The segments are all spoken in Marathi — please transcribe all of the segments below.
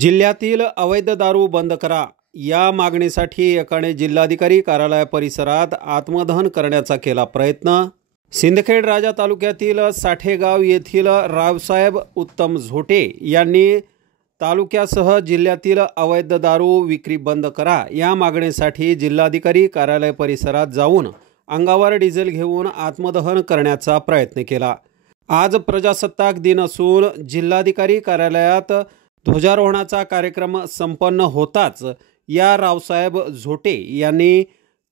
जिल्ह्यातील अवैध दारू बंद करा या मागणीसाठी एकाने जिल्हाधिकारी कार्यालय परिसरात आत्मदहन करण्याचा केला प्रयत्न। सिंदखेड राजा तालुक्यातील साठेगाव येथील रावसाहेब उत्तम झोटे यांनी तालुक्यासह जिल्ह्यातील अवैध दारू विक्री बंद करा या मागणीसाठी जिल्हाधिकारी कार्यालय परिसरात जाऊन अंगावर डिझेल घेऊन आत्मदहन करण्याचा प्रयत्न केला। आज प्रजासत्ताक दिन असून जिल्हाधिकारी कार्यालयात ध्वजारोहणाचा कार्यक्रम संपन्न होताच या रावसाहेब झोटे यांनी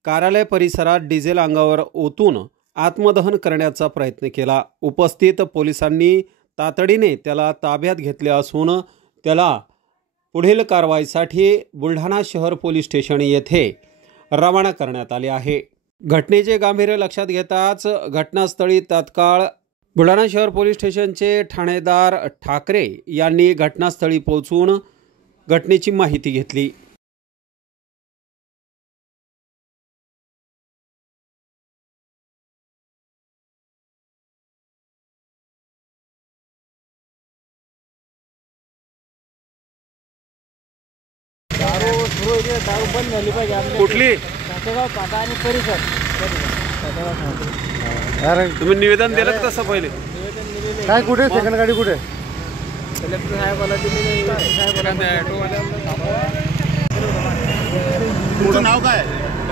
कार्यालय परिसरात डिझेल अंगावर ओतून आत्मदहन करण्याचा प्रयत्न केला। उपस्थित पोलिसांनी तातडीने त्याला ताब्यात घेतले असून त्याला पुढील कारवाईसाठी बुलढाणा शहर पोलीस स्टेशन येथे रवाना करण्यात आले आहे। घटनेचे गांभीर्य लक्षात घेताच घटनास्थळी तात्काळ बुलढाणा शहर पोलीस स्टेशनचे ठाणेदार ठाकरे यांनी घटनास्थळी पोहोचून घटनेची माहिती घेतली। दारू बंद झाली पाहिजे। कुठली साठेगाव पाटा आणि परिसर तुम्ही निवेदन दिलं का तसं पहिले? निवेदन दिलेले काय कुठे सेकंड गाडी कुठे? कलेक्टर साहेबाला दिलेले तुमचं नाव काय?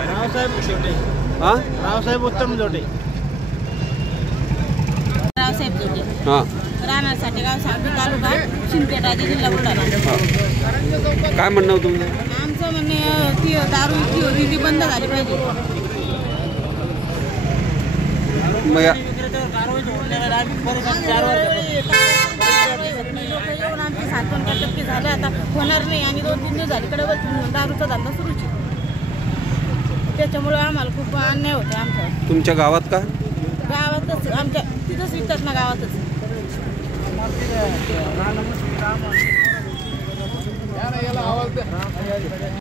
रावसाहेब झोटे। हां रावसाहेब उत्तम झोटे। रावसाहेब झोटे हां राहणार साठेगाव सावली तालुका सिंदखेड राज्य जिल्हा बुलढाणा। काय म्हणणं होतं तुमचं? आमचं म्हणणे ती दारू विक्री होती ती बंद झाली पाहिजे। मग या- आमची साठवण करतात की झालं आता होणार नाही आणि 2-3 दिवस झाले कडे दारूचा धंदा सुरूच आहे। त्याच्यामुळे आम्हाला खूप अन्याय होतो आमचा। तुमच्या गावात का? गावातच आमच्या तिथंच विकतात ना गावातच।